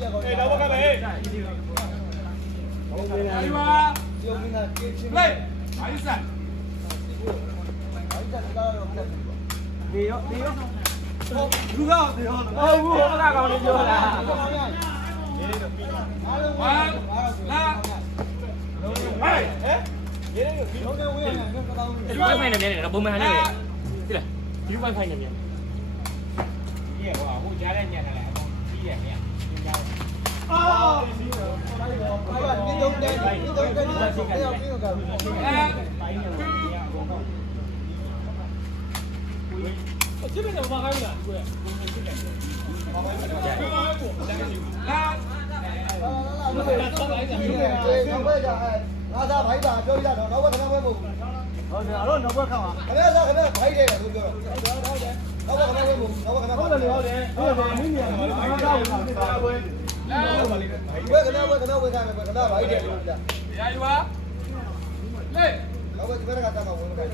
老婆干没？来吧，来，还有三。你有。如果我不干搞你就了。完，来。哎。wifi နဲ့မြန်နေတာပုံမှန်နဲ့ပဲသိလားဒီ wifi နဲ့မြန်ဒီကွာဟိုကြားတဲ့ညံတယ်အကုန်ပြီးရမြန်အာဒီတော့တဲ့ဒီတော့တဲ့ဒီတော့တဲ့အောင်ပြီးတော့ကဘူး这边怎么还有呢？对，ငါသာဖိုက်ပါပြောရတော့နောက်ဘက်ခဏပဲမဟုတ်ဘူးဟုတ်တယ်အဲ့တော့နောက်ဘက်ခါမှာခင်ဗျားသားခင်ဗျားဖိုက်တယ်လို့ပြောတော့ဟုတ်တယ်နောက်ဘက်ခဏပဲမဟုတ်ဘူးနောက်ဘက်ခဏဟုတ်တယ်ဟုတ်တယ်ဟုတ်တယ်မင်းကြီးကဘာသာဝင်တာလဲဘယ်ခဏပဲခဏဝင်တာလဲခဏဖိုက်တယ်လို့ပြောရယူပါလေနောက်ဘက်ဒီဘက်ကတမ်းမှာဝင်ကြတယ်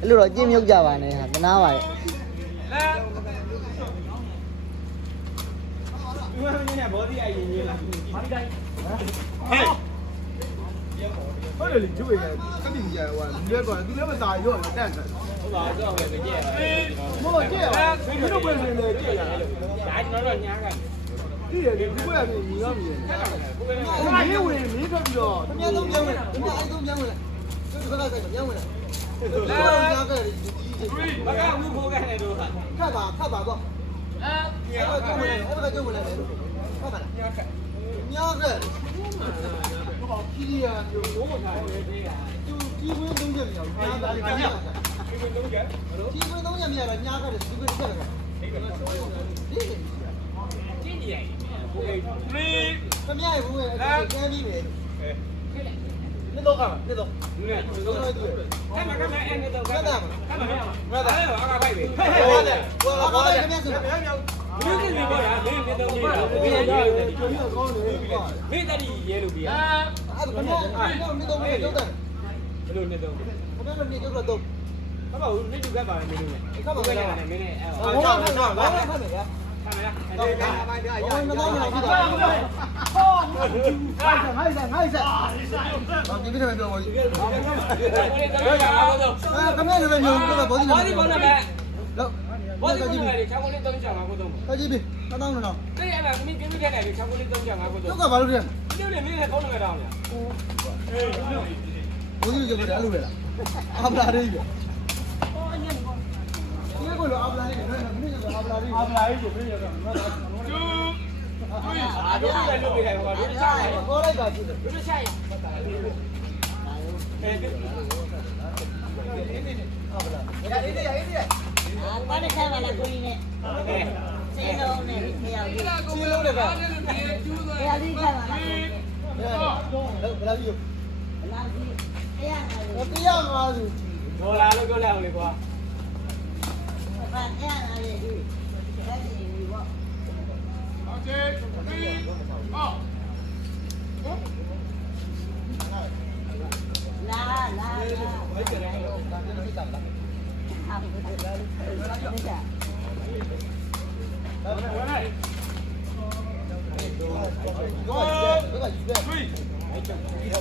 အဲ့လိုတော့အကျဉ်းမြုပ်ကြပါနဲ့ဟာတနာပါရဲ့ဒီမှာနေဘောဒီအရင်ကြီးလားမာဒီတိုင်းဟုတ်တယ်လေကျုပ်ရယ်ကတိကြီးရဟိုလူလဲကောသူလည်းမตายရော့တန့်တယ်ဟုတ်ပါတော့ပဲကြည့်ရတယ်မောကြည့်ရမင်းတို့ပဲနေလေကြည့်ရဒါကျွန်တော်တို့ညားကန်ကြည့်ရတယ်ဒီဘက်ကမြင်ရမြင်မင်းဝင်မင်းထွက်ပြီးတော့တမန်သုံးပြောင်းဝင်တမန်အဲ့သုံးပြောင်းဝင်လားသူကလည်းပြောင်းဝင်လားမကဘူးဖိုးကန်နေတော့ခတ်ပါပေါ့အဲ့ဒါကျုံဝင်တယ်အဲ့ဒါကျုံဝင်တယ်ဟုတ်ပါလားညာခက်ခီရီယာမျိုးဘုံမထားတယ်သူကြီးခွင်းသုံးချက်မြောက်ညာပါလေညာကြီးခွင်းသုံးချက်ကြီးခွင်းသုံးချက်မြောက်တော့ညာခက်တယ်ဒီခွင်းတစ်ချက်ပဲဒီကြည့်နေရတယ်ဘိုးကြီးခမရဘူးရဲ့ကဲပြီးပဲနှစ်တော့ကနှစ်တော့နည်းတော့အဲ့နေတော့ကဲတာမတာအားကဖိုက်ပဲဟုတ်တယ်ဘာလဲခမရဆိုမင်းကနေပေါ်တာမင်းနေတော့နေတာမင်းရဲလို့တည်းမင်းတည်းရဲလို့ပြရအဲ့ဒါကနေတော့နေတော့တော့ဘယ်လိုနေတော့ခမရနေတော့တော့ဘာပါဘူးနေတူကပ်ပါလေမင်းတို့နဲ့ခပ်ပါပဲနဲ့မင်းနဲ့အဲ့ဟောဘာဖတ်မယ်ဗျာခါမလားအဲ့ဒါပါပြရဟောမတော့ညာဖြစ်တာဟောငိုက်ဆက်ဟောဒီပြတယ်ပြောပါဦးခမရလည်းညုံတော့ဘောဒီဘောဒီဘောလာပဲလောက်ဘောဒီဘောလာလေချောင်းလေး3ချောင်း5ခု3ဟုတ်ကြည့်ပြီတောင်းတော့တိအဲ့ဒါမင်းပြပြတဲ့နေလေချောင်းလေး3ချောင်း5ခု3လောက်ကဘာလို့လဲဒီလေမင်းလည်းကောင်းနေတော့ညာဘောဒီကြောက်တယ်အဲ့လိုပဲလားအာဗလာရေးပဲဒီကိုလောအာဗလာရေးနဲ့မင်းကအာဗလာရေးအာဗလာရေးကိုမင်းရတော့ငါတော့အားတို့လည်းလုပ်ပေးတယ်ဟိုကတို့ချားတယ်ခေါ်လိုက်ပါကြည့်တယ်တို့ချားရအာဗလာရအေးဘာနဲ့ဆက်ပါလားကိုကြီးနဲ့စေလုံးနဲ့ခေယောက်ကြီးစီလုံးလည်းပါခေယောက်ကြီးဆက်ပါလားဘယ်လိုယူဘလားကြီး150 150 ဒေါ်လာလို့ပြောလိုက်အောင်လေကွာဘာ150လေးဒီဒါကြီးဒီပေါ့ဟုတ်ကဲ့ပြီးဟောလာဘယ်ကျလဲဒါပြန်ပြီးတာလားဟာဘယ်လိုလဲဒါဝင်လိုက်တော့ယူတယ်ပြီးဟာချော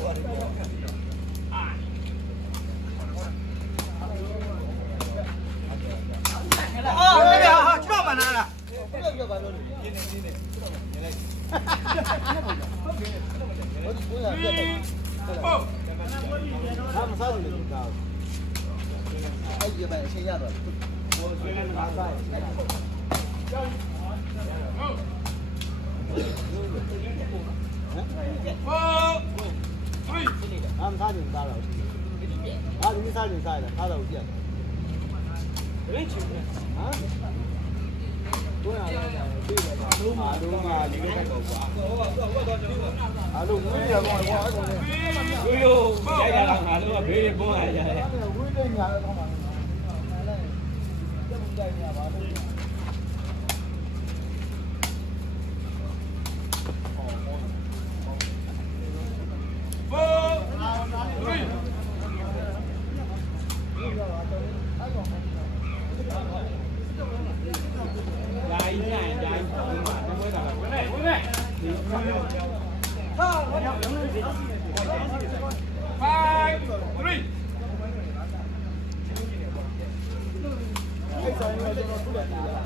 က်ပါနာလားပြောပါလို့ရင်းနေဟုတ်တယ်ဘယ်လိုလဲဟုတ်ဟာမစားဘူးလေကောအဲ့ဒီပဲအချိန်ရတော့ဘောဆွေးနေတာဆိုင်I'm talking about it. I'm talking inside. How do you get? Rich. Huh? Tôi là đúng mà những cái đồ quá. À đúng quý giờ ngồi qua rồi. Quý luôn. Chạy ra làm mà luôn bị bố này vậy. Quý đi nhà không mà. Đây nhà bà đi. တိုင်းမှာကျွန်တော်ထုတ်လိုက်တယ်လား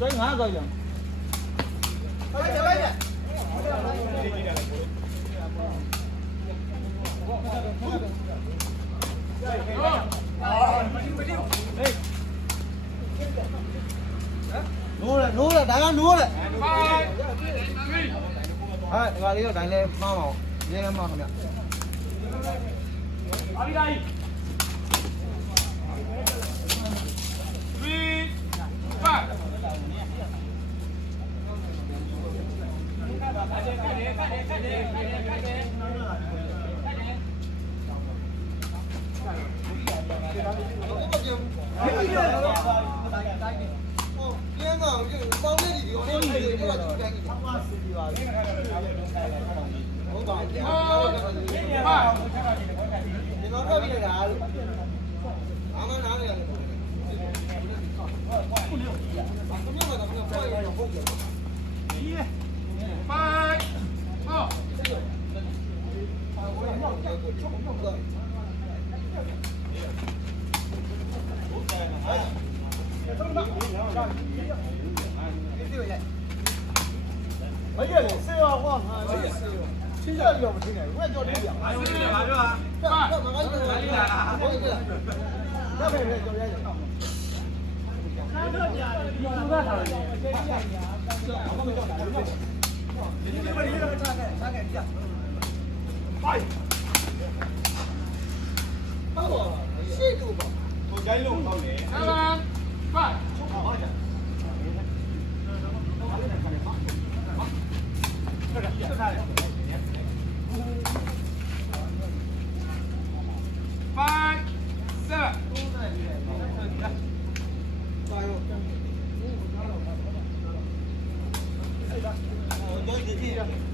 တိုင်းငါးတော့ရနိုးတယ်ဒါကနိုးတယ်ဟာဒီပါလေးတော့တိုင်းလဲမှောင်းအောင်ရင်းလဲမှောင်းခင်ဗျ阿里大姨。边个就包那里头，那里头就干你。我讲，你老这边啥？哪里？没有嘞，谁要话嘛？现在要不听嘞，我叫你讲。那边叫人家。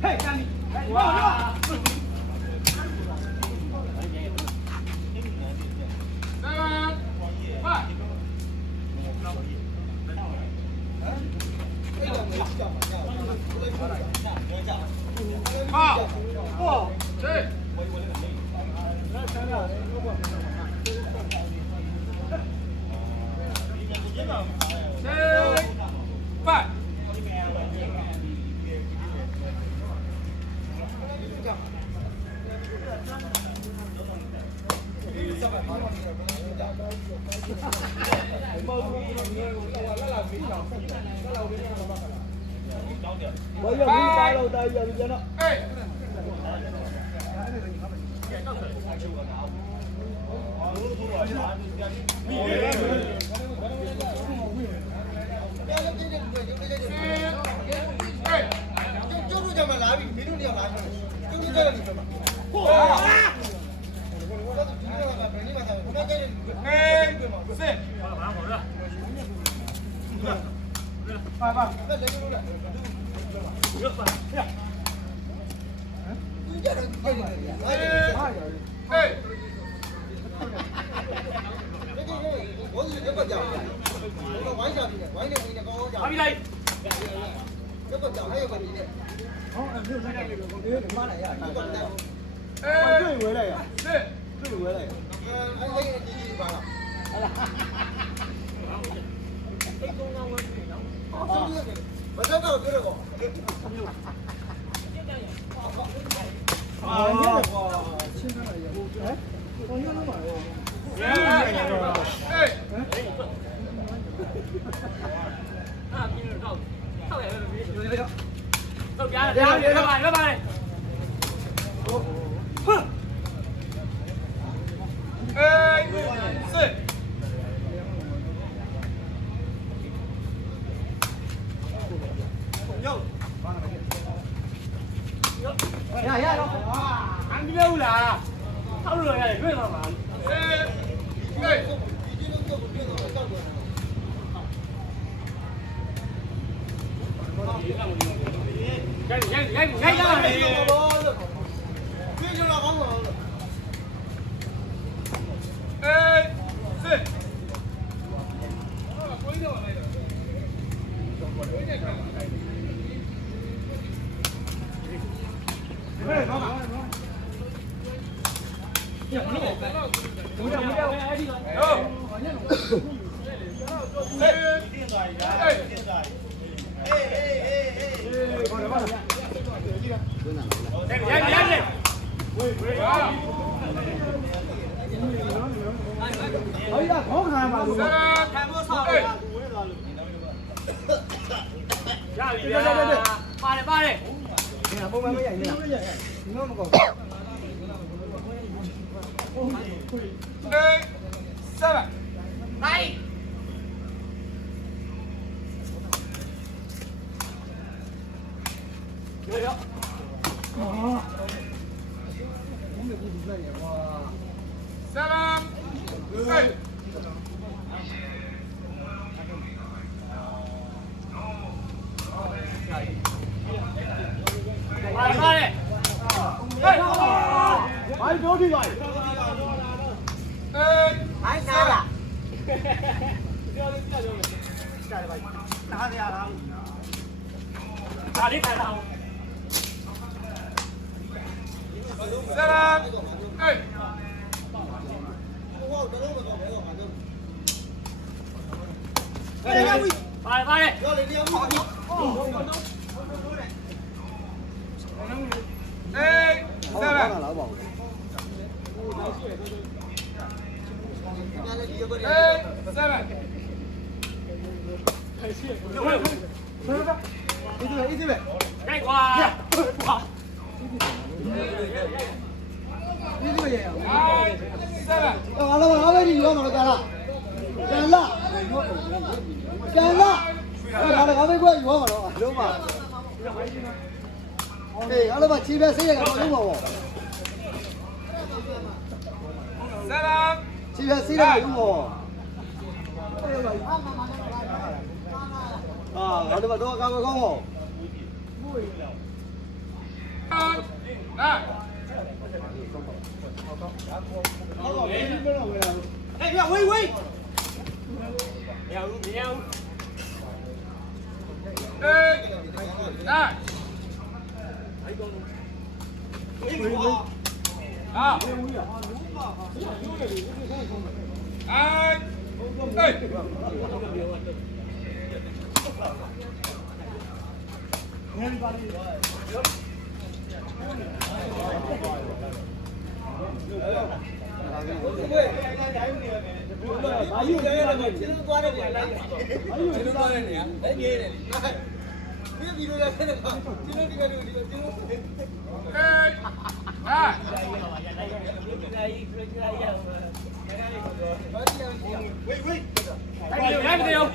嘿，干你！哇！我要明白了，大家理解了。就是这么拉比，没有你要拉去，就是这个里面嘛。哎，老板。哎呀，好看嘛！ရပြီဗျာပါတယ်ပါတယ် 你看，不买没人呢，你那么高。ပါတယ်ပါတယ်ဟေး 哎，不要去来。哎，啥啦？ဒါလေးထိုင်အောင် ပါတယ်ပါတယ် 好看了，老板。一直呗。 ရိုက်ကွာကွာ 一直呗。完了吧，俺们这有嘛？干了，干了，干了。俺们俺们过有嘛了？有嘛？哎，俺们把这边谁也干不动嘛？这边谁来用嘛？啊，俺们把多干个干嘛？哎呀喂喂မရဘူးမရဘူးရိုက်မလို့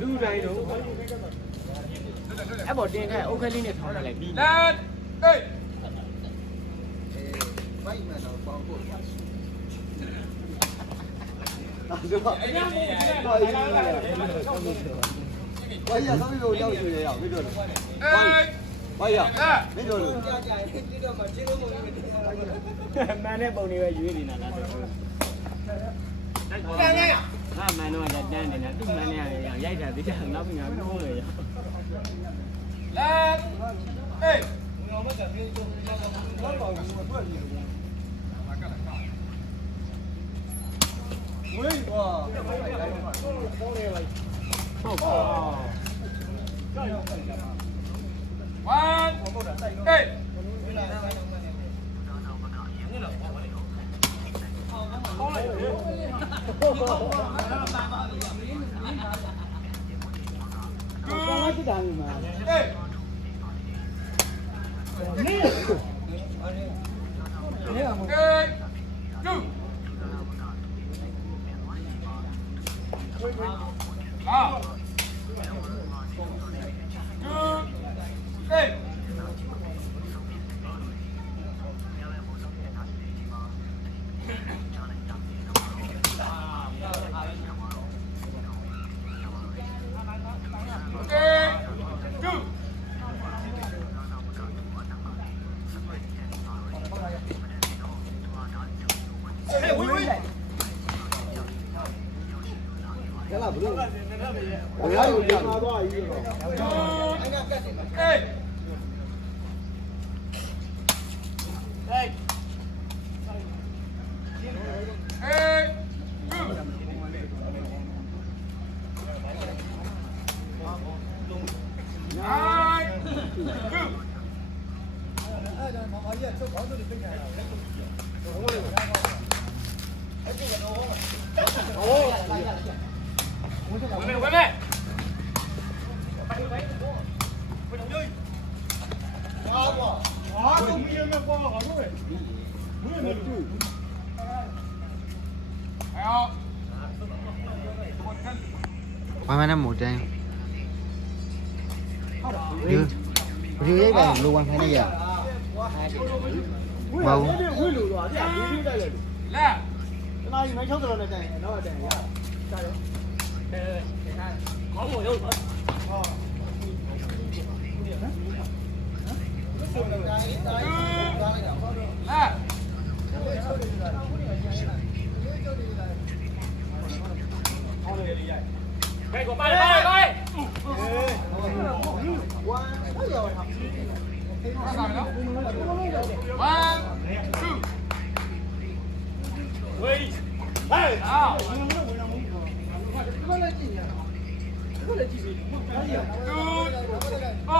လူတိုင်းတော့အဲ့ပေါ်တင်ခဲ့အုတ်ခဲလေးနဲ့ထောင်းလိုက်ပြီး哎呀，他们都要学呀，没准。哎呀，没准。 မှန်တဲ့ပုံတွေပဲရွေးနေတာလားတန်းရရဟာမှန်တော့တန်းနေတာသူ့မှန်နေရတယ်ရိုက်တာဒီကနောက်ပြီးငါနှိုးလေရ喂，哇！ဟုတ်ပါ ကျလာဘလို့ဘယ်လိုလဲငါသွားကြီးတော့အဲ့ကကတ်တယ်အေးဝမ်းမနဲ့မို့တိုင်းဒီရိပ်ပဲလိုဝမ်းခိုင်းနေရဘာဘူး ဝိလူတော့အဲ့ဒါဒီလိုတိုက်လိုက်တယ်လက်တနားကြီးမ60တော့နဲ့တိုင်တော့တိုင်ရတာတယ်ခေါင်းမရုပ်ဟောไปก่อนไปวาง2 เฮ้ยเฮ้ยอ้าวก็เลยจริงอ่ะก็เลยจริงดูโอ้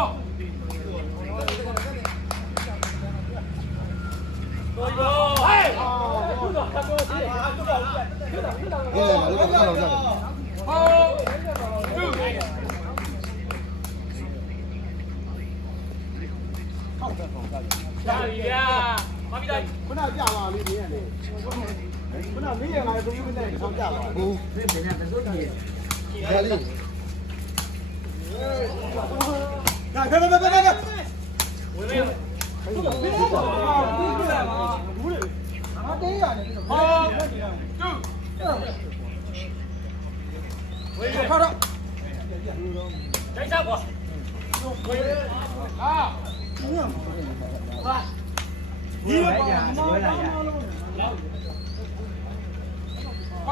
โอ้เฮ้ยดูดอกดูดอกดูดอกดูดอกดูดอกโอ้ดูดูဒါရီယာမပြီးတိုင်းခုနပြပါလေးနေရတယ်ခုနမင်းရလာသူကြီးနဲ့ဆောင်းပြပါဘူးဒီနေ့ကစိုးကြီးဒါလေးဒါဝင်မေးဘူးလေအတေးရတယ်ဟောတူဝေးခါတော့ဒိုက်စားကွာဝေးဟာဟာဒီရပါမမောလာရ5 2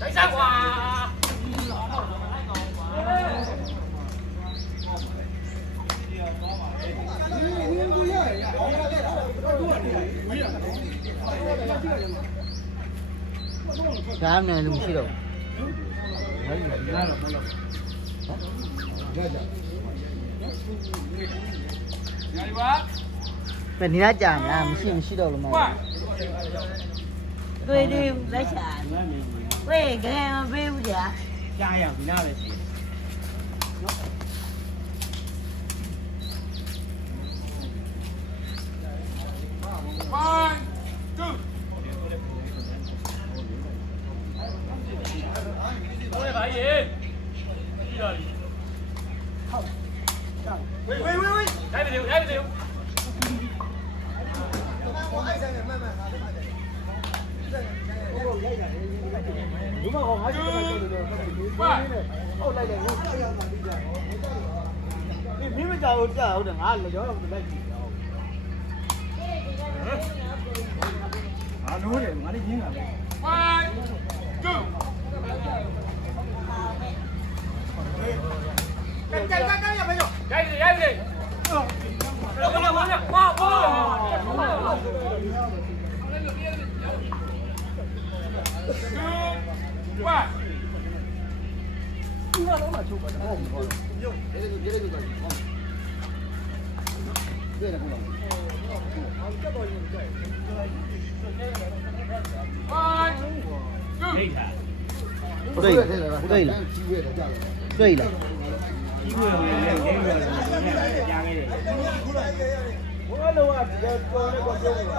ဒိုက်စားကွာဒါမှလည်းလူရှိတော့ ညာဒီပါ ပဲနေရကြမလားမရှိတော့လို့မဟုတ် တွေ့တယ်လက်ချာဝေးကဲမပေးဘူးကြာ ကြားရအောင်ဒီနားပဲရှိ 1 2โอ้ยပါရေပြီးတော့ဒီဟုတ်ဝေးတိုင်းမသေးဘူးတိုင်းမသေးဘူးဒီမှာဟောငါ့ကိုဟုတ်လိုက်တယ်ဟုတ်လိုက်ရမှာပြီးကြဒီမင်းမကြောက်ကြဟုတ်တယ်ငါလည်းရောတော့လိုက်ကြည့်တော့ငါလို့တယ်ငါလည်းရင်းတာပဲ5 2ကြိုက်ရမယ်ရောကြိုက်ရမယ်တော့ဘာလို့လဲဝါဝါဝါဒီကတော့မချုပ်ပါဘူးဟုတ်ရုပ်ဒီလိုကြတော့ဟုတ်ဒီလည်းကောင်းတက်တော့ရင်ကြိုက်ဒိတ်တာ တွေ့လားတွေ့လား ကြီးွယ်တော့လည်းကြားခဲ့တယ် ဘိုးလောကဒီတော့တော်နေတော့ပြောနေတာ